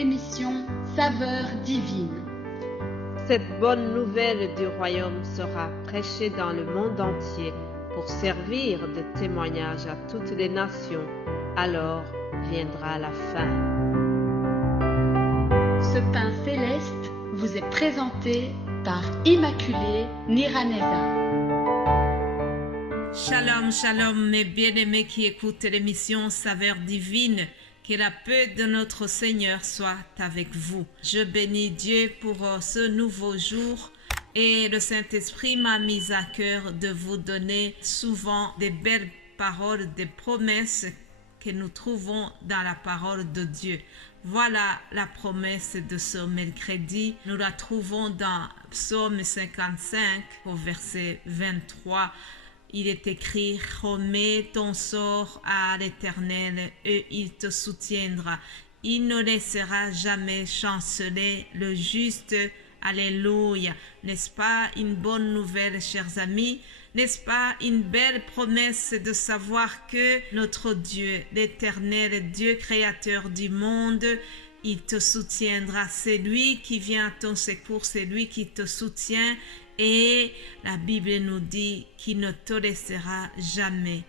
l'émission Saveurs divines. Cette bonne nouvelle du royaume sera prêchée dans le monde entier pour servir de témoignage à toutes les nations. Alors viendra la fin. Ce pain céleste vous est présenté par Immaculée Niraneza. Shalom, shalom, mes bien-aimés qui écoutent l'émission Saveurs divines. Que la paix de notre Seigneur soit avec vous. Je bénis Dieu pour ce nouveau jour et le Saint-Esprit m'a mis à cœur de vous donner souvent des belles paroles, des promesses que nous trouvons dans la parole de Dieu. Voilà la promesse de ce mercredi. Nous la trouvons dans Psaume 55 au verset 23. Il est écrit « Remets ton sort à l'Éternel et il te soutiendra. Il ne laissera jamais chanceler le juste. » Alléluia. N'est-ce pas une bonne nouvelle, chers amis? N'est-ce pas une belle promesse de savoir que notre Dieu, l'Éternel, Dieu créateur du monde, il te soutiendra. C'est lui qui vient à ton secours, c'est lui qui te soutient. Et la Bible nous dit qu'il ne te laissera jamais.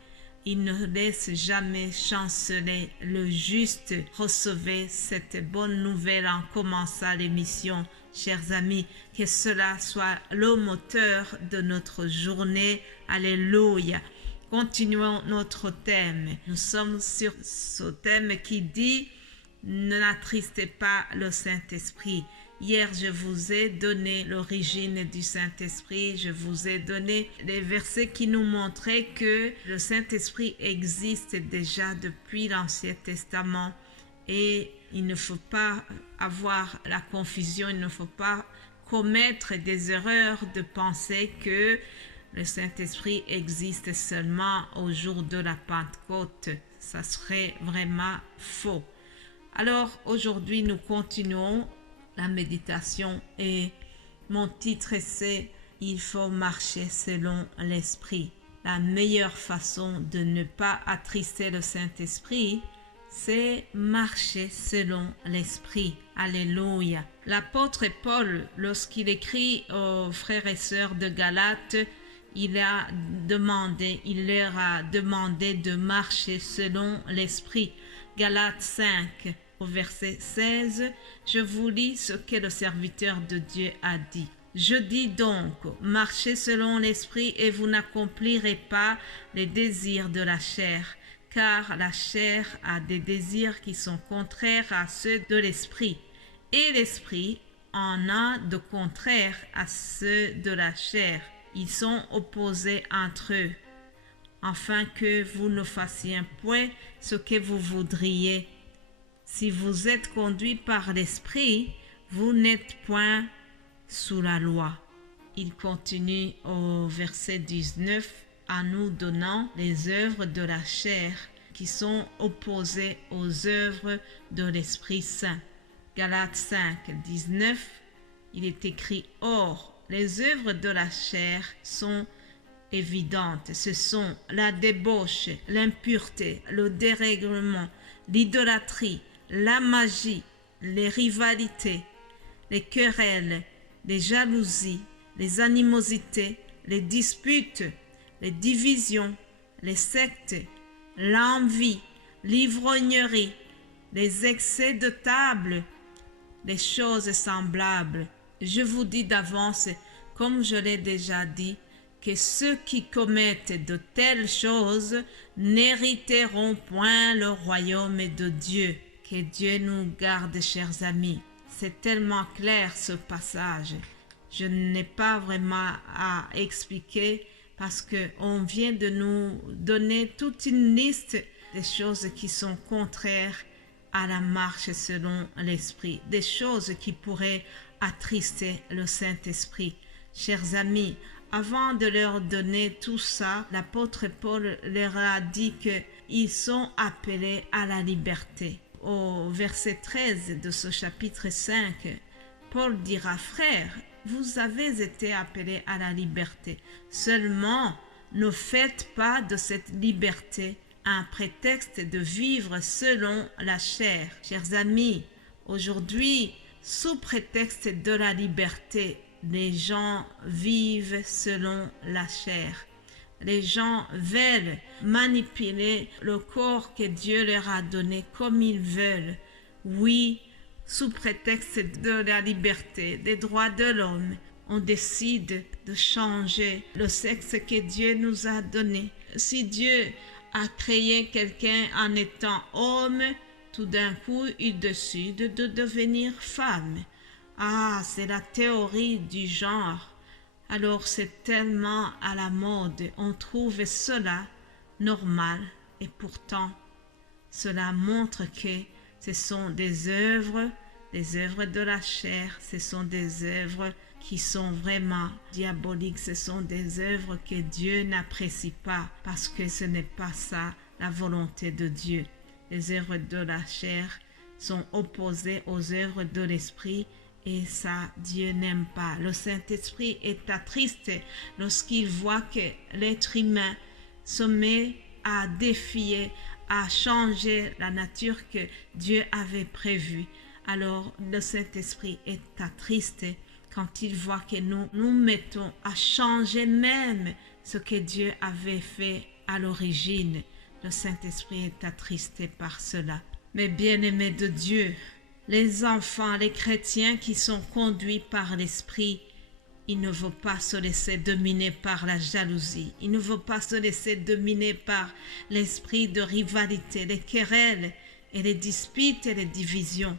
Il ne laisse jamais chanceler le juste. Recevez cette bonne nouvelle en commençant l'émission, chers amis. Que cela soit le moteur de notre journée. Alléluia. Continuons notre thème. Nous sommes sur ce thème qui dit « Ne n'attristez pas le Saint-Esprit ». Hier, je vous ai donné l'origine du Saint-Esprit. Je vous ai donné les versets qui nous montraient que le Saint-Esprit existe déjà depuis l'Ancien Testament. Et il ne faut pas avoir la confusion, il ne faut pas commettre des erreurs de penser que le Saint-Esprit existe seulement au jour de la Pentecôte. Ça serait vraiment faux. Alors, aujourd'hui, nous continuons la méditation et mon titre c'est « Il faut marcher selon l'Esprit ». La meilleure façon de ne pas attrister le Saint-Esprit, c'est marcher selon l'Esprit. Alléluia. L'apôtre Paul, lorsqu'il écrit aux frères et sœurs de Galates, il leur a demandé de marcher selon l'Esprit. Galates 5. Au verset 16, je vous lis ce que le serviteur de Dieu a dit. Je dis donc, marchez selon l'Esprit et vous n'accomplirez pas les désirs de la chair, car la chair a des désirs qui sont contraires à ceux de l'Esprit, et l'Esprit en a de contraires à ceux de la chair. Ils sont opposés entre eux, afin que vous ne fassiez point ce que vous voudriez. Si vous êtes conduit par l'Esprit, vous n'êtes point sous la loi. Il continue au verset 19 en nous donnant les œuvres de la chair qui sont opposées aux œuvres de l'Esprit Saint. Galates 5, 19, il est écrit « Or, les œuvres de la chair sont évidentes. Ce sont la débauche, l'impureté, le dérèglement, l'idolâtrie, la magie, les rivalités, les querelles, les jalousies, les animosités, les disputes, les divisions, les sectes, l'envie, l'ivrognerie, les excès de table, les choses semblables. Je vous dis d'avance, comme je l'ai déjà dit, que ceux qui commettent de telles choses n'hériteront point le royaume de Dieu. Que Dieu nous garde, chers amis. C'est tellement clair ce passage. Je n'ai pas vraiment à expliquer parce qu'on vient de nous donner toute une liste des choses qui sont contraires à la marche selon l'Esprit, des choses qui pourraient attrister le Saint-Esprit. Chers amis, avant de leur donner tout ça, l'apôtre Paul leur a dit qu'ils sont appelés à la liberté. Au verset 13 de ce chapitre 5, Paul dira « Frères, vous avez été appelés à la liberté. Seulement, ne faites pas de cette liberté un prétexte de vivre selon la chair. » Chers amis, Aujourd'hui, sous prétexte de la liberté, les gens vivent selon la chair. Les gens veulent manipuler le corps que Dieu leur a donné comme ils veulent. Oui, sous prétexte de la liberté, des droits de l'homme, on décide de changer le sexe que Dieu nous a donné. Si Dieu a créé quelqu'un en étant homme, tout d'un coup, il décide de devenir femme. Ah, c'est la théorie du genre. Alors c'est tellement à la mode, on trouve cela normal et pourtant cela montre que ce sont des œuvres de la chair, ce sont des œuvres qui sont vraiment diaboliques, ce sont des œuvres que Dieu n'apprécie pas parce que ce n'est pas ça la volonté de Dieu. Les œuvres de la chair sont opposées aux œuvres de l'esprit. Et ça, Dieu n'aime pas. Le Saint-Esprit est attristé lorsqu'il voit que l'être humain se met à défier, à changer la nature que Dieu avait prévue. Alors, le Saint-Esprit est attristé quand il voit que nous nous mettons à changer même ce que Dieu avait fait à l'origine. Le Saint-Esprit est attristé par cela. Mais bien-aimés de Dieu, les enfants, les chrétiens qui sont conduits par l'Esprit, ils ne veulent pas se laisser dominer par la jalousie. Ils ne veulent pas se laisser dominer par l'esprit de rivalité, les querelles et les disputes et les divisions.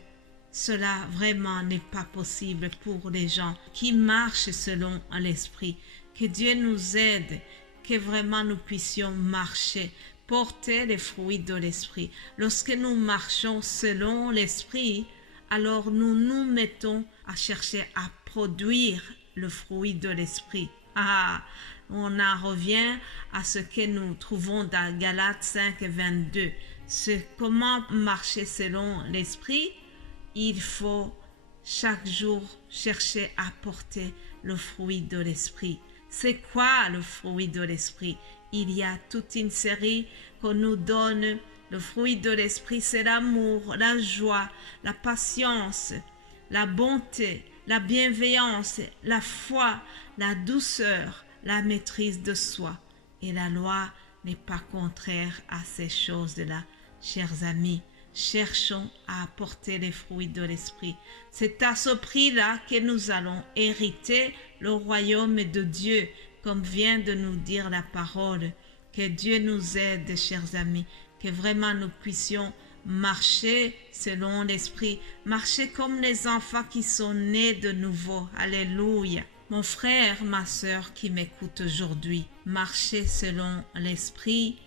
Cela vraiment n'est pas possible pour les gens qui marchent selon l'Esprit. Que Dieu nous aide, que vraiment nous puissions marcher, porter les fruits de l'Esprit. Lorsque nous marchons selon l'Esprit, alors nous nous mettons à chercher à produire le fruit de l'Esprit. Ah, on en revient à ce que nous trouvons dans Galates 5, 22. C'est comment marcher selon l'Esprit. Il faut chaque jour chercher à porter le fruit de l'Esprit. C'est quoi le fruit de l'Esprit? Il y a toute une série qu'on nous donne. Le fruit de l'Esprit, c'est l'amour, la joie, la patience, la bonté, la bienveillance, la foi, la douceur, la maîtrise de soi. Et la loi n'est pas contraire à ces choses-là. Chers amis, cherchons à apporter les fruits de l'Esprit. C'est à ce prix-là que nous allons hériter le royaume de Dieu, comme vient de nous dire la parole. Que Dieu nous aide, chers amis, que vraiment nous puissions marcher selon l'Esprit, marcher comme les enfants qui sont nés de nouveau. Alléluia. Mon frère, ma sœur qui m'écoute aujourd'hui, marcher selon l'Esprit,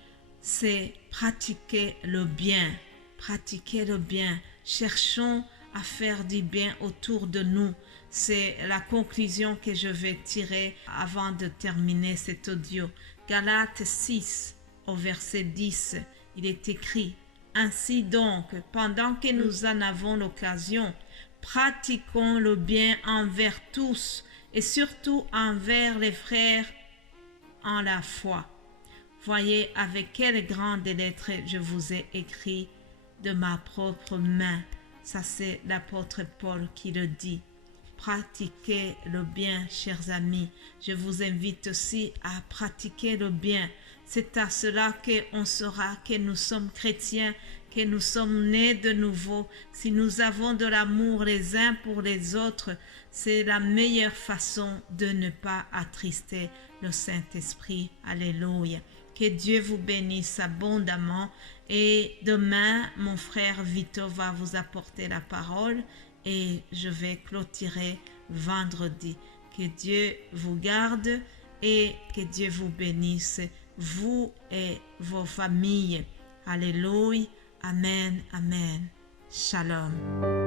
c'est pratiquer le bien. Pratiquer le bien. Cherchons à faire du bien autour de nous. C'est la conclusion que je vais tirer avant de terminer cet audio. Galates 6, au verset 10, il est écrit: ainsi donc, pendant que nous en avons l'occasion, pratiquons le bien envers tous et surtout envers les frères en la foi. Voyez avec quelle grande lettre je vous ai écrit de ma propre main. Ça, c'est l'apôtre Paul qui le dit. Pratiquez le bien, chers amis. Je vous invite aussi à pratiquer le bien. C'est à cela qu'on saura que nous sommes chrétiens, que nous sommes nés de nouveau. Si nous avons de l'amour les uns pour les autres, c'est la meilleure façon de ne pas attrister le Saint-Esprit. Alléluia. Que Dieu vous bénisse abondamment. Et demain, mon frère Vito va vous apporter la parole et je vais clôturer vendredi. Que Dieu vous garde et que Dieu vous bénisse, vous et vos familles. Alléluia. Amen. Amen. Shalom.